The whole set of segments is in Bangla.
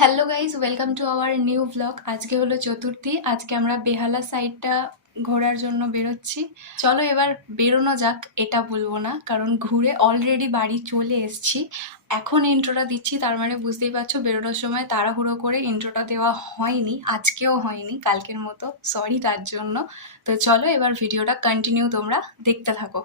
Hello guys, welcome to our new blog. আজকে হলো চতুর্থী। আজকে আমরা বেহালা সাইডটা ঘোরার জন্য বেরোচ্ছি। চলো এবার বেরোনো যাক। এটা বলবো না, কারণ ঘুরে অলরেডি বাড়ি চলে এসেছি। এখন ইন্ট্রোটা দিচ্ছি, তার মানে বুঝতেই পারছো বেরোনোর সময় তাড়াহুড়ো করে ইন্ট্রোটা দেওয়া হয়নি, আজকেও হয়নি, কালকের মতো। সরি তার জন্য। তো চলো এবার ভিডিওটা কন্টিনিউ তোমরা দেখতে থাকো।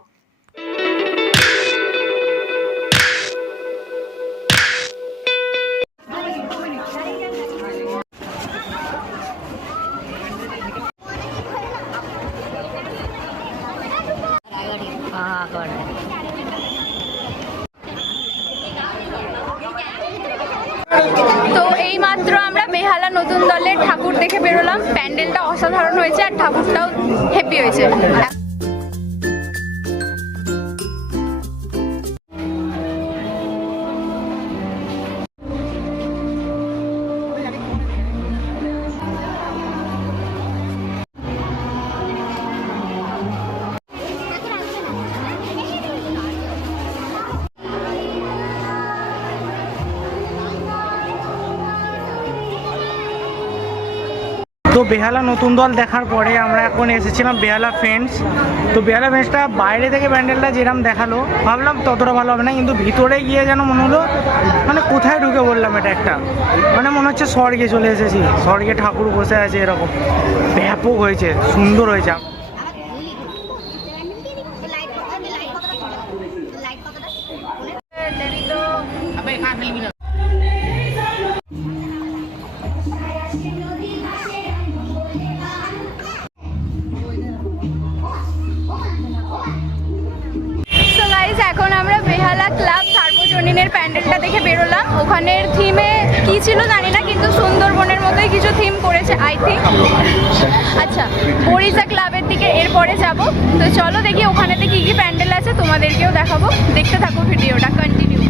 তো এই মাত্র আমরা বেহালা নতুন দলের ঠাকুর দেখে বেরোলাম। প্যান্ডেলটা অসাধারণ হয়েছে আর ঠাকুরটাও হেভি হয়েছে। তো বেহালা নতুন দল দেখার পরে আমরা এখন এসেছিলাম বেহালা ফ্রেন্ডস। তো বেহালা ফ্রেন্ডসটা বাইরে থেকে প্যান্ডেলটা যেরকম দেখালো ভাবলাম ততটা ভালো হবে না, কিন্তু ভিতরে গিয়ে যেন মনে হলো মানে কোথায় ঢুকে বললাম এটা একটা মানে মনে হচ্ছে স্বর্গে চলে এসেছি, স্বর্গে ঠাকুর বসে আছে এরকম। ব্যাপক হয়েছে, সুন্দর হয়েছে। এখন আমরা বেহালা ক্লাব সার্বজনীনের প্যান্ডেলটা দেখে বেরোলাম। ওখানের থিমে কি ছিল জানি না, কিন্তু সুন্দরবনের মতোই কিছু থিম করেছে আই থিঙ্ক। আচ্ছা, বরিশা ক্লাবের দিকে এরপরে যাব। তো চলো দেখি ওখানেতে কি কি প্যান্ডেল আছে, তোমাদেরকেও দেখাবো। দেখতে থাকো ভিডিওটা কন্টিনিউ।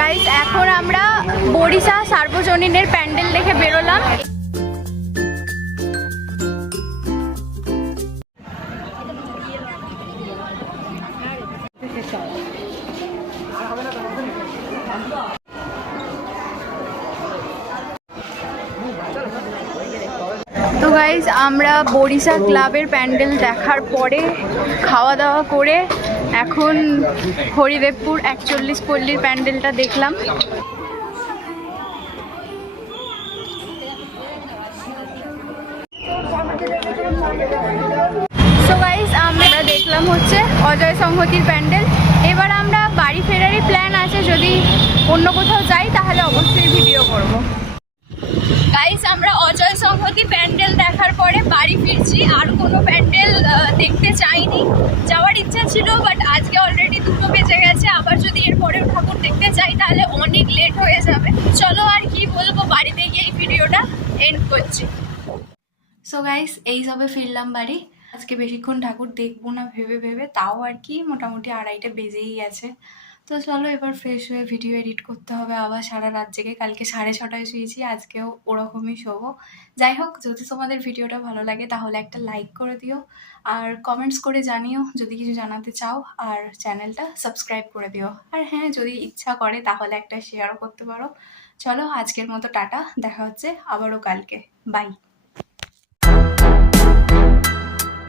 গাইস, এখন আমরা বরিশা সার্বজনীনের প্যান্ডেল দেখে বেরোলাম। তো গাইজ, আমরা বরিশা ক্লাবের প্যান্ডেল দেখার পরে খাওয়া দাওয়া করে এখন হরিদেবপুর 41 পল্লীর প্যান্ডেলটা দেখলাম। সো গাইজ, আমরা দেখলাম হচ্ছে অজয় সংহতির প্যান্ডেল। এবার আমরা বাড়ি ফেরারই প্ল্যান আছে, যদি অন্য কোথাও যাই তাহলে অবশ্যই ভিডিও করব। গাইস, আমরা অজয় সংহতি প্যান্ডেল দেখার পরে বাড়ি ফিরছি। আর কোনো প্যান্ডেল দেখতে চাইনি, যাওয়ার ইচ্ছা ছিল, বাট আজকে অলরেডি 2টো বেজে গেছে। আবার যদি এরপরেও ঠাকুর দেখতে চাই তাহলে অনেক লেট হয়ে যাবে। চলো আর কি বলবো, বাড়িতে গিয়ে এই ভিডিওটা এন্ড করছি। সো গাইস, এই সবে ফিরলাম বাড়ি। আজকে বেশিক্ষণ ঠাকুর দেখবো না ভেবে ভেবে, তাও আর কি মোটামুটি 2:30 বেজেই গেছে। তো চলো এবার ফ্রেশ হয়ে ভিডিও এডিট করতে হবে আবার সারা রাত জেগে। কালকে 6:30টায় শুয়েছি, আজকেও ওরকমই শোবো। যাই হোক, যদি তোমাদের ভিডিওটা ভালো লাগে তাহলে একটা লাইক করে দিও, আর কমেন্টস করে জানিও যদি কিছু জানাতে চাও, আর চ্যানেলটা সাবস্ক্রাইব করে দিও। আর হ্যাঁ, যদি ইচ্ছা করে তাহলে একটা শেয়ারও করতে পারো। চলো আজকের মতো টাটা, দেখা হচ্ছে আবারও কালকে। বাই।